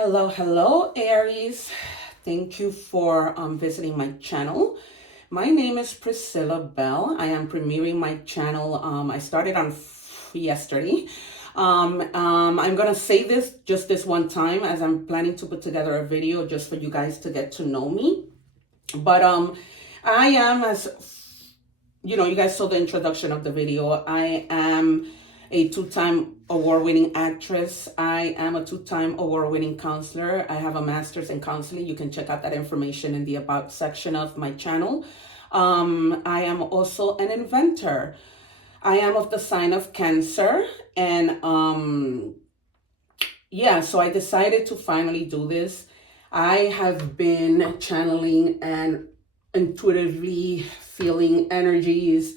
Hello, Aries. Thank you for visiting my channel. My name is Priscilla Bell. I am premiering my channel. I started on yesterday. I'm gonna say this just this one time as I'm planning to put together a video just for you guys to get to know me. But I am, as you know, you guys saw the introduction of the video. I am a two-time award-winning actress. I am a two-time award-winning counselor. I have a master's in counseling. You can check out that information in the About section of my channel. I am also an inventor. I am of the sign of Cancer. And yeah, so I decided to finally do this. I have been channeling and intuitively feeling energies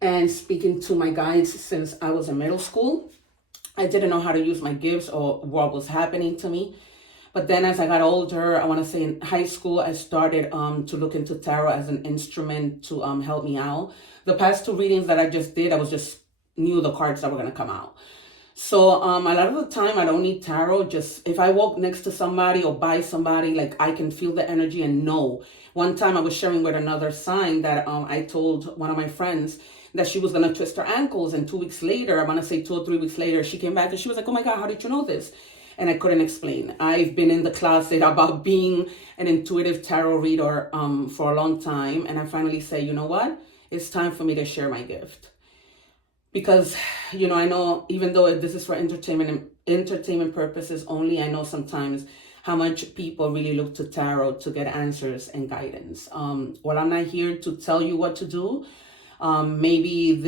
and speaking to my guides since I was in middle school. I didn't know how to use my gifts or what was happening to me. But then as I got older, I want to say in high school, I started to look into tarot as an instrument to help me out. The past two readings that I just did, I was just knew the cards that were going to come out. So a lot of the time I don't need tarot. Just if I walk next to somebody or by somebody, like I can feel the energy and know. One time I was sharing with another sign that I told one of my friends that she was going to twist her ankles. And 2 weeks later, I want to say 2 or 3 weeks later, she came back and she was like, oh my God, how did you know this? And I couldn't explain. I've been in the closet about being an intuitive tarot reader for a long time. And I finally say, you know what? It's time for me to share my gift. Because, you know, I know even though this is for entertainment purposes only, I know sometimes how much people really look to tarot to get answers and guidance. Well, I'm not here to tell you what to do. Maybe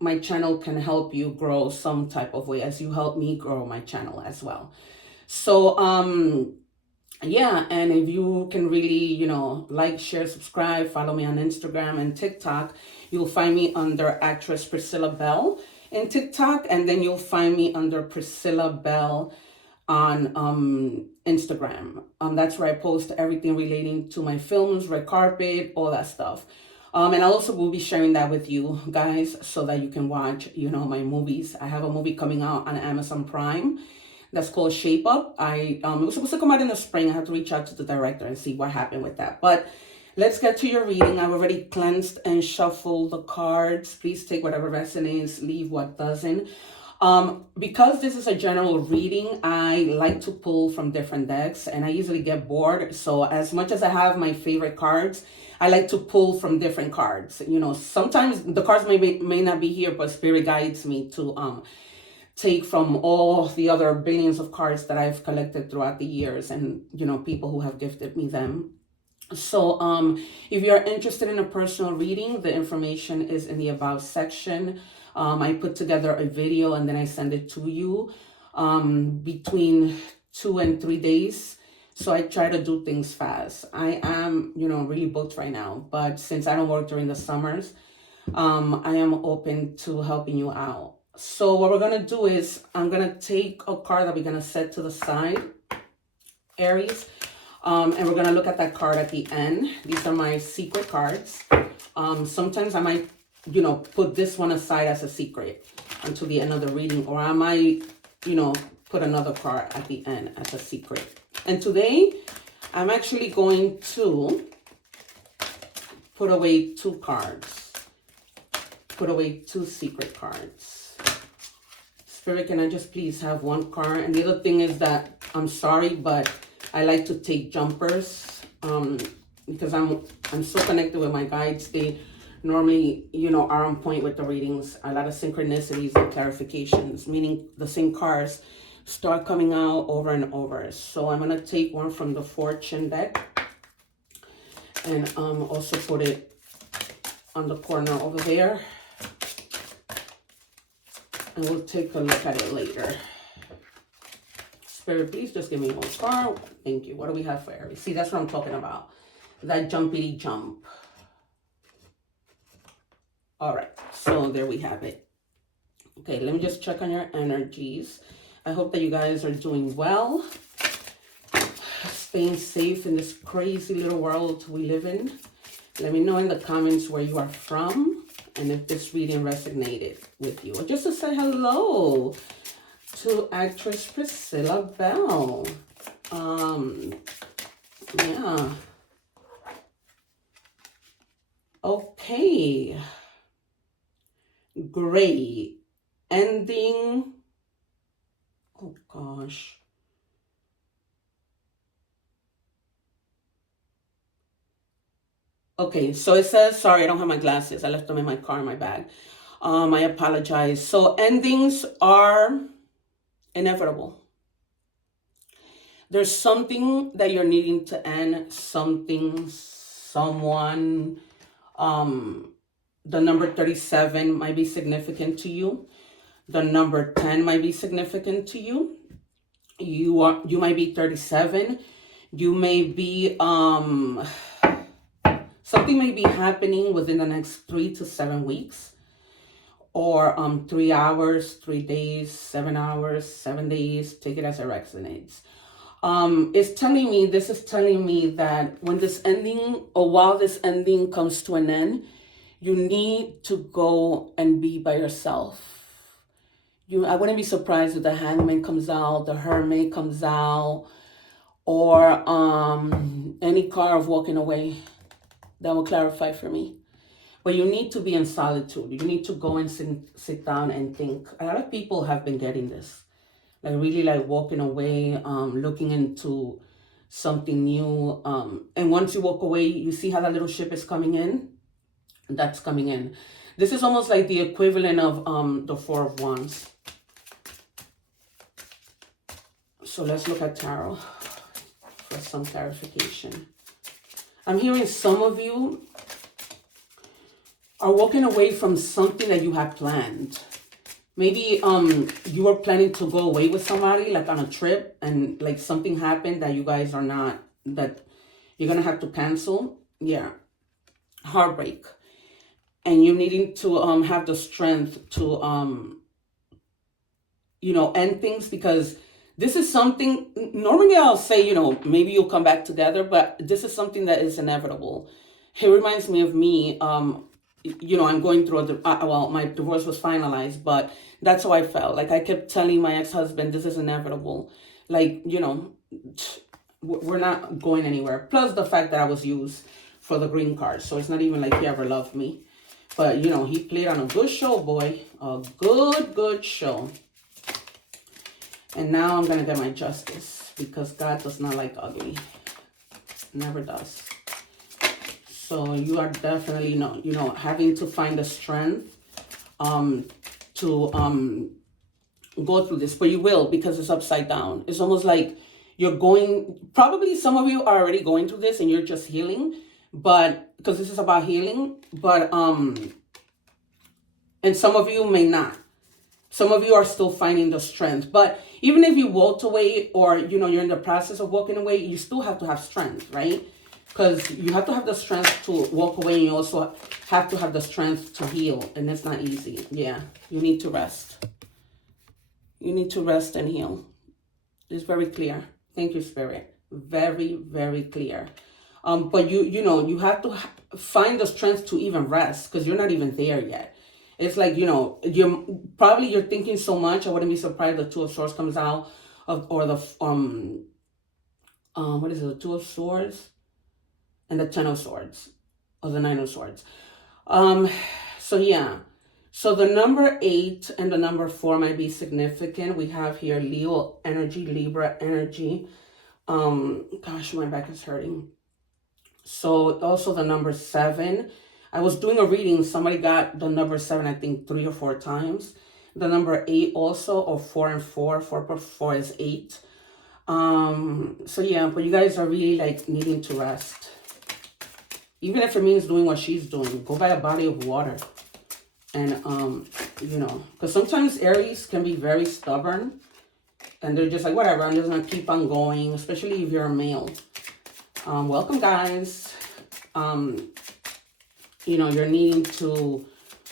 my channel can help you grow some type of way as you help me grow my channel as well. So, yeah, and if you can really, you know, like, share, subscribe, follow me on Instagram and TikTok, you'll find me under actress Priscilla Bell in TikTok, and then you'll find me under Priscilla Bell on Instagram. That's where I post everything relating to my films, red carpet, all that stuff. And I also will be sharing that with you guys so that you can watch, you know, my movies. I have a movie coming out on Amazon Prime that's called Shape Up. It was supposed to come out in the spring. I have to reach out to the director and see what happened with that. But let's get to your reading. I've already cleansed and shuffled the cards. Please take whatever resonates, leave what doesn't. Because this is a general reading, I like to pull from different decks and I easily get bored. So as much as I have my favorite cards, I like to pull from different cards. You know, sometimes the cards may not be here, but Spirit guides me to take from all the other billions of cards that I've collected throughout the years and, you know, people who have gifted me them. So if you're interested in a personal reading, the information is in the About section. I put together a video and then I send it to you between 2 and 3 days. So I try to do things fast. I am, you know, really booked right now, but since I don't work during the summers, I am open to helping you out. So what we're going to do is I'm going to take a card that we're going to set to the side, Aries, and we're going to look at that card at the end. These are my secret cards. Sometimes I might, you know, put this one aside as a secret until the end of the reading, or I might, you know, put another card at the end as a secret. And today, I'm actually going to put away 2 cards. Put away 2 secret cards. Spirit, can I just please have 1 card? And the other thing is that, I'm sorry, but I like to take jumpers because I'm so connected with my guides. They normally, you know, are on point with the readings. A lot of synchronicities and clarifications, meaning the same cards start coming out over and over. So I'm going to take one from the Fortune deck and also put it on the corner over there. And we'll take a look at it later. Spirit, please just give me 1 card. Thank you. What do we have for Aries? See, that's what I'm talking about. That jumpity jump. All right. So there we have it. Okay, let me just check on your energies. I hope that you guys are doing well, staying safe in this crazy little world we live in. Let me know in the comments where you are from and if this reading resonated with you. Or just to say hello to actress Priscilla Bell. Yeah. Okay. Great. Ending. Oh gosh. Okay, so it says, sorry, I don't have my glasses. I left them in my car, in my bag. I apologize. So endings are inevitable. There's something that you're needing to end, something, someone. The number 37 might be significant to you. The number 10 might be significant to you. You might be 37. You may be something may be happening within the next 3 to 7 weeks, or 3 hours, 3 days, 7 hours, 7 days. Take it as it resonates. This is telling me that when this ending, or while this ending comes to an end, you need to go and be by yourself. I wouldn't be surprised if the Hangman comes out, the Hermit comes out, or any card of walking away. That will clarify for me. But you need to be in solitude. You need to go and sit down and think. A lot of people have been getting this. Like really like walking away, looking into something new. And once you walk away, you see how that little ship is coming in? That's coming in. This is almost like the equivalent of the Four of Wands. So let's look at tarot for some clarification. I'm hearing some of you are walking away from something that you had planned. Maybe you were planning to go away with somebody, like on a trip, and like something happened that you guys are not, that you're gonna have to cancel. Yeah, heartbreak. And you're needing to have the strength to end things, because this is something, normally I'll say, maybe you'll come back together, but this is something that is inevitable. It reminds me of me. I'm going through my divorce was finalized, but that's how I felt. Like I kept telling my ex-husband, this is inevitable. Like, we're not going anywhere. Plus the fact that I was used for the green card. So it's not even like he ever loved me. But, he played on a good show, boy. A good show. And now I'm going to get my justice, because God does not like ugly. Never does. So you are definitely having to find the strength to go through this. But you will, because it's upside down. It's almost like you're going, probably some of you are already going through this and you're just healing. But because this is about healing, but and some of you may not. Some of you are still finding the strength. But even if you walked away, or you're in the process of walking away, you still have to have strength, right? Because you have to have the strength to walk away, and you also have to have the strength to heal. And it's not easy. Yeah, you need to rest. You need to rest and heal. It's very clear. Thank you, Spirit. Very, very clear. But you have to find the strength to even rest, because you're not even there yet. It's like, you're thinking so much. I wouldn't be surprised the Two of Swords comes out, or the what is it? The Two of Swords and the Ten of Swords, or the Nine of Swords. So yeah. So the number 8 and the number 4 might be significant. We have here Leo energy, Libra energy. Gosh, my back is hurting. So also the number 7. I was doing a reading. Somebody got the number 7, I think 3 or 4 times. The number 8 also, or 4 and 4. 4 plus 4 is 8. So yeah, but you guys are really like needing to rest. Even if it means doing what she's doing. Go by a body of water. And, because sometimes Aries can be very stubborn. And they're just like, whatever, I'm just going to keep on going. Especially if you're a male. Welcome, guys. You're needing to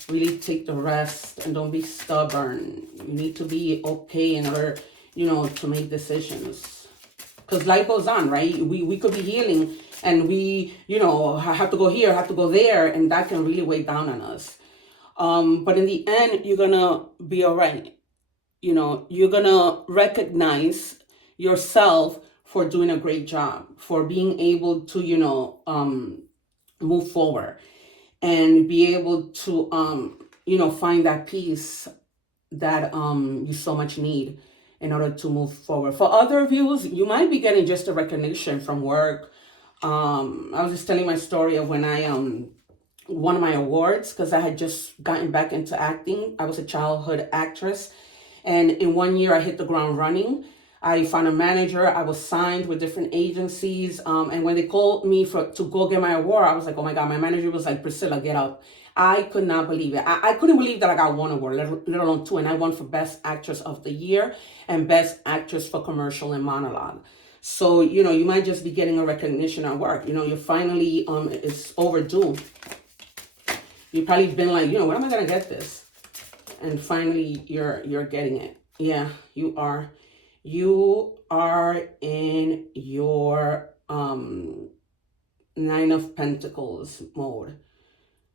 really take the rest and don't be stubborn. You need to be okay in order, to make decisions. Because life goes on, right? We could be healing and we, have to go here, have to go there. And that can really weigh down on us. But in the end, you're going to be all right. You're going to recognize yourself for doing a great job, for being able to, move forward and be able to, find that peace that you so much need in order to move forward. For other views, you might be getting just a recognition from work. I was just telling my story of when I won my awards, because I had just gotten back into acting. I was a childhood actress, and in 1 year I hit the ground running. I found a manager. I was signed with different agencies. And when they called me to go get my award, I was like, oh my God, my manager was like, Priscilla, get out. I could not believe it. I couldn't believe that I got one award, let alone two. And I won for Best Actress of the Year and Best Actress for Commercial and Monologue. So, you might just be getting a recognition at work. You're finally, it's overdue. You've probably been like, when am I going to get this? And finally, you're getting it. Yeah, you are. You are in your 9 of Pentacles mode.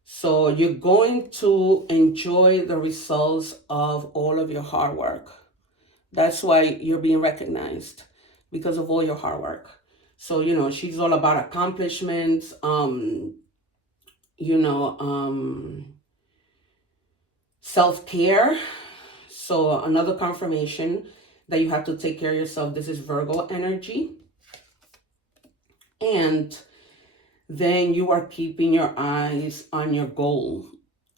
So you're going to enjoy the results of all of your hard work. That's why you're being recognized, because of all your hard work. So, she's all about accomplishments, self-care. So another confirmation that you have to take care of yourself. This is Virgo energy. And then you are keeping your eyes on your goal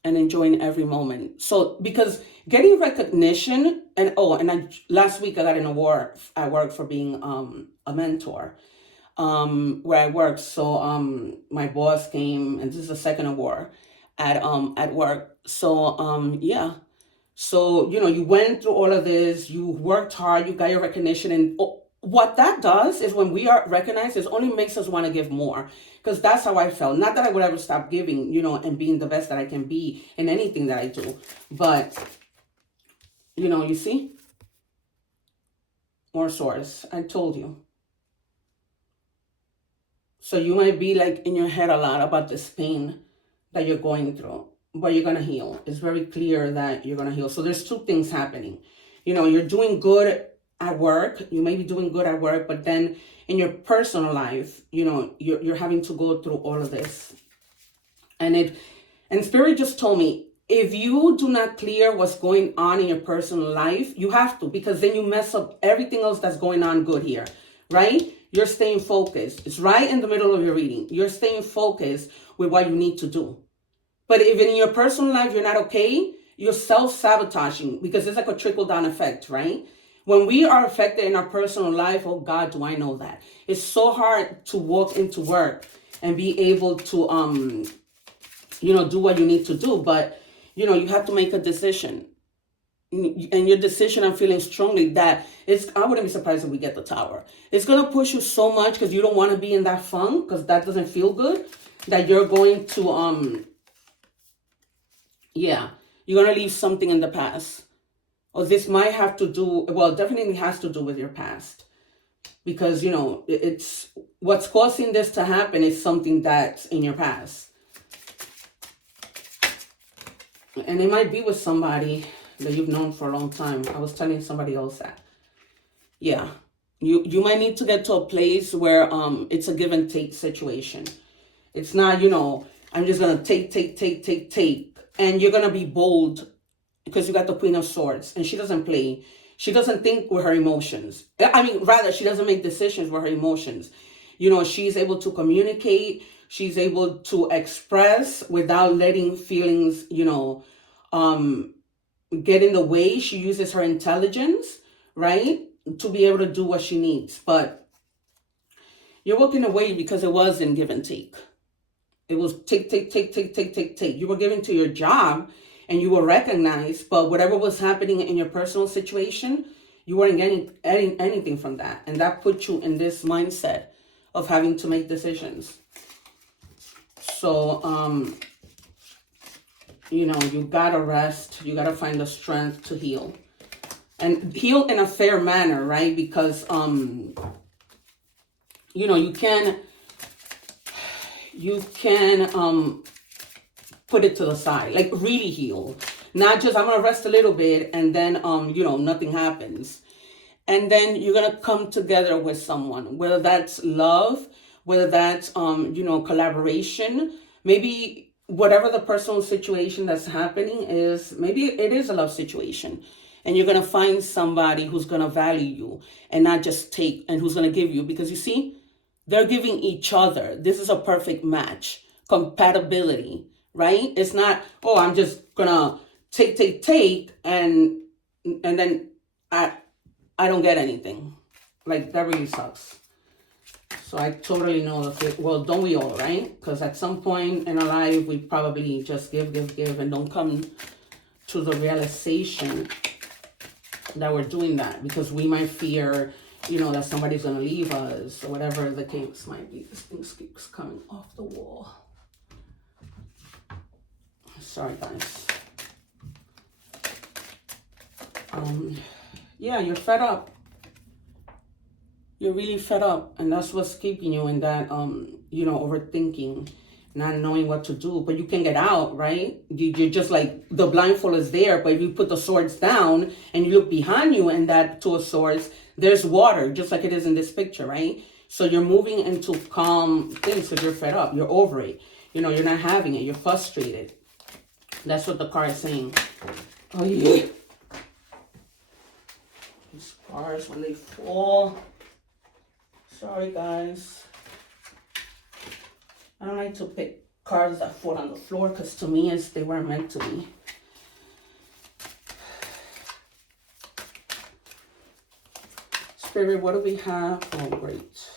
and enjoying every moment. So because getting recognition, last week I got an award at work for being a mentor where I work. So my boss came, and this is the second award at work. So yeah. So, you went through all of this, you worked hard, you got your recognition. And what that does is when we are recognized, it only makes us want to give more. Because that's how I felt. Not that I would ever stop giving, and being the best that I can be in anything that I do. But, you see? More Swords. I told you. So you might be like in your head a lot about this pain that you're going through. But you're going to heal. It's very clear that you're going to heal. So there's two things happening. You're doing good at work. You may be doing good at work, but then in your personal life, you're having to go through all of this. And Spirit just told me, if you do not clear what's going on in your personal life, you have to, because then you mess up everything else that's going on good here, right? You're staying focused. It's right in the middle of your reading. You're staying focused with what you need to do. But if in your personal life you're not okay, you're self-sabotaging, because it's like a trickle-down effect, right? When we are affected in our personal life, oh God, do I know that. It's so hard to walk into work and be able to, do what you need to do. But, you have to make a decision. And your decision, I'm feeling strongly that I wouldn't be surprised if we get the Tower. It's going to push you so much because you don't want to be in that funk, because that doesn't feel good, that you're going to, you're going to leave something in the past. Or this might have to do, definitely has to do with your past. Because, it's what's causing this to happen is something that's in your past. And it might be with somebody that you've known for a long time. I was telling somebody else that. Yeah. You might need to get to a place where it's a give and take situation. It's not, I'm just going to take. And you're going to be bold because you got the Queen of Swords. And she doesn't play. She doesn't think with her emotions. Rather, she doesn't make decisions with her emotions. She's able to communicate. She's able to express without letting feelings, get in the way. She uses her intelligence, right, to be able to do what she needs. But you're walking away because it wasn't give and take. It was take. You were given to your job and you were recognized, but whatever was happening in your personal situation, you weren't getting anything from that. And that put you in this mindset of having to make decisions. So, you gotta rest. You gotta find the strength to heal. And heal in a fair manner, right? Because, you can put it to the side, like really heal. Not just, I'm going to rest a little bit and then, nothing happens. And then you're going to come together with someone, whether that's love, whether that's, collaboration, maybe whatever the personal situation that's happening is, maybe it is a love situation. And you're going to find somebody who's going to value you and not just take, and who's going to give you, because you see, they're giving each other. This is a perfect match. Compatibility, right? It's not, oh, I'm just going to take, and then I don't get anything. Like, that really sucks. So I totally know that, well, don't we all, right? Because at some point in our life, we probably just give, and don't come to the realization that we're doing that, because we might fear, that somebody's going to leave us, or whatever the case might be. This thing keeps coming off the wall. Sorry, guys. Yeah, you're fed up. You're really fed up, and that's what's keeping you in that, overthinking, not knowing what to do. But you can get out, right? You're just like, the blindfold is there, but if you put the swords down and you look behind you, and that two of swords, there's water, just like it is in this picture, right? So you're moving into calm things because you're fed up. You're over it. You're not having it. You're frustrated. That's what the card is saying. Oh, yeah. These cards, when they fall. Sorry, guys. I don't like to pick cards that fall on the floor, because to me, they weren't meant to be. Spirit, what do we have? Oh, great.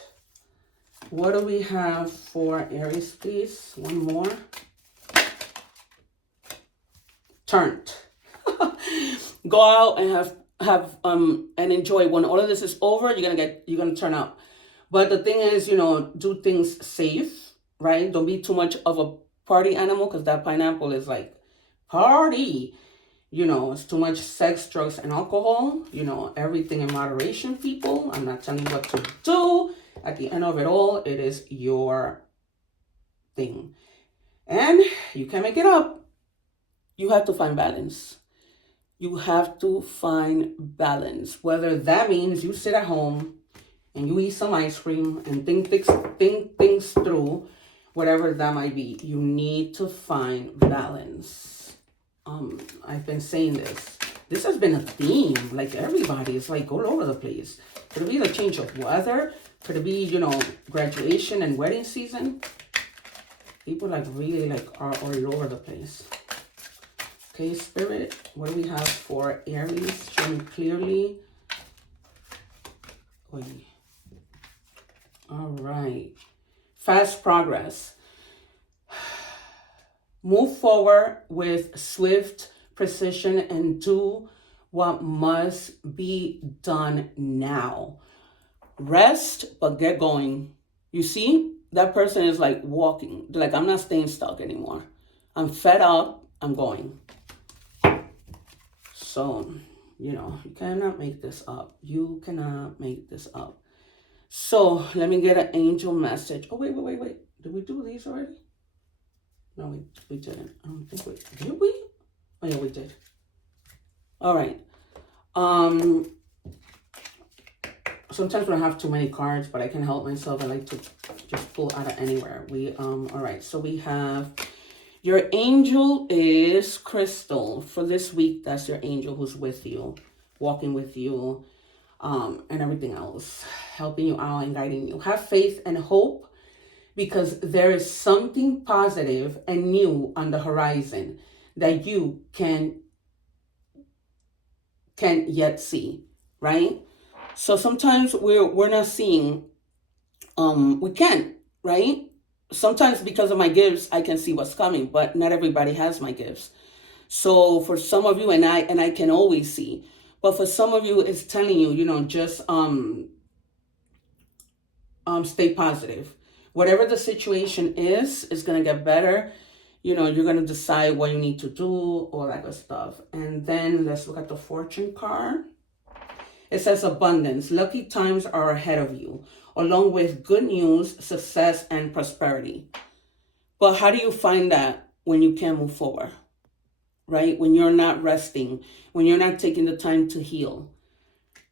What do we have for Aries, please? One more. Turned. Go out and have and enjoy. When all of this is over, you're gonna turn up. But the thing is, do things safe, right? Don't be too much of a party animal, because that pineapple is like, party. It's too much sex, drugs, and alcohol. Everything in moderation, people. I'm not telling you what to do. At the end of it all, it is your thing. And you can make it up. You have to find balance. You have to find balance. Whether that means you sit at home and you eat some ice cream and think things through, whatever that might be, you need to find balance. I've been saying this. This has been a theme. Like, everybody is like all over the place. Could it be the change of weather? Could it be, graduation and wedding season? People really are all over the place. Okay, Spirit, what do we have for Aries? Show me clearly. Oy. All right. Fast progress. Move forward with swift precision and do what must be done now. Rest, but get going. You see, that person is like walking. Like, I'm not staying stuck anymore. I'm fed up. I'm going. So, you cannot make this up. You cannot make this up. So, let me get an angel message. Oh, wait. Did we do these already? No, we didn't. I don't think we did. We? Oh, yeah, we did. All right. Sometimes we don't have too many cards, but I can help myself. I like to just pull out of anywhere. All right. So we have, your angel is Crystal. For this week, that's your angel who's with you, walking with you, and everything else, helping you out and guiding you. Have faith and hope, because there is something positive and new on the horizon that you can yet see, right? So sometimes we're not seeing, we can't, right? Sometimes because of my gifts, I can see what's coming, but not everybody has my gifts. So for some of you, and I can always see, but for some of you, it's telling you, just stay positive. Whatever the situation is going to get better. You're going to decide what you need to do, all that good stuff. And then let's look at the fortune card. It says abundance. Lucky times are ahead of you, along with good news, success, and prosperity. But how do you find that when you can't move forward, right? When you're not resting, when you're not taking the time to heal,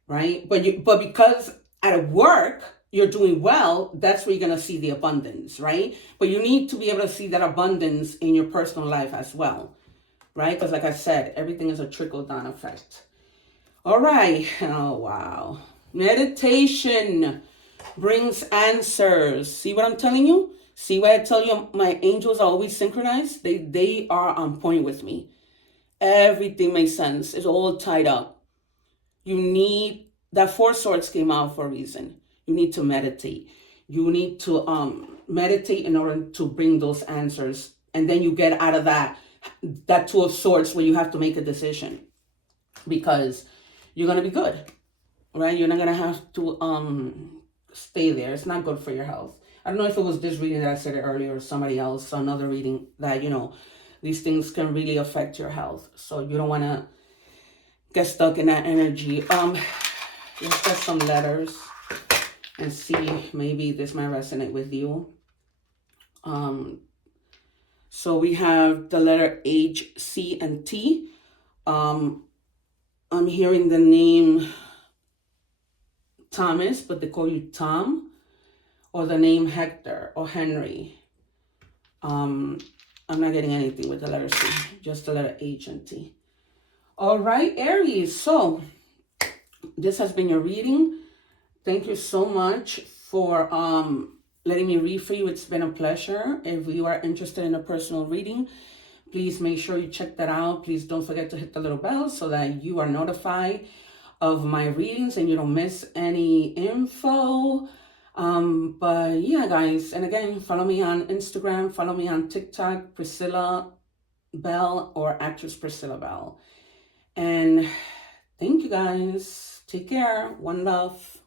right? But because at work you're doing well, that's where you're gonna see the abundance, right? But you need to be able to see that abundance in your personal life as well, right? Because like I said, everything is a trickle-down effect. All right. Oh, wow. Meditation brings answers. See what I'm telling you? See why I tell you my angels are always synchronized? They are on point with me. Everything makes sense. It's all tied up. You need, that Four Swords came out for a reason. You need to meditate. You need to meditate in order to bring those answers. And then you get out of that Two of Swords where you have to make a decision. Because you're going to be good, right? You're not going to have to stay there. It's not good for your health. I don't know if it was this reading that I said it earlier or somebody else, another reading that, these things can really affect your health. So you don't want to get stuck in that energy. Let's get some letters and see, maybe this might resonate with you. So we have the letter H, C, and T. I'm hearing the name Thomas, but they call you Tom, or the name Hector or Henry. I'm not getting anything with the letter C, just the letter H and T. All right, Aries. So this has been your reading. Thank you so much for letting me read for you. It's been a pleasure. If you are interested in a personal reading, please make sure you check that out. Please don't forget to hit the little bell so that you are notified of my readings and you don't miss any info. But yeah, guys, and again, follow me on Instagram, follow me on TikTok, Priscilla Bell, or actress Priscilla Bell. And thank you, guys. Take care. One love.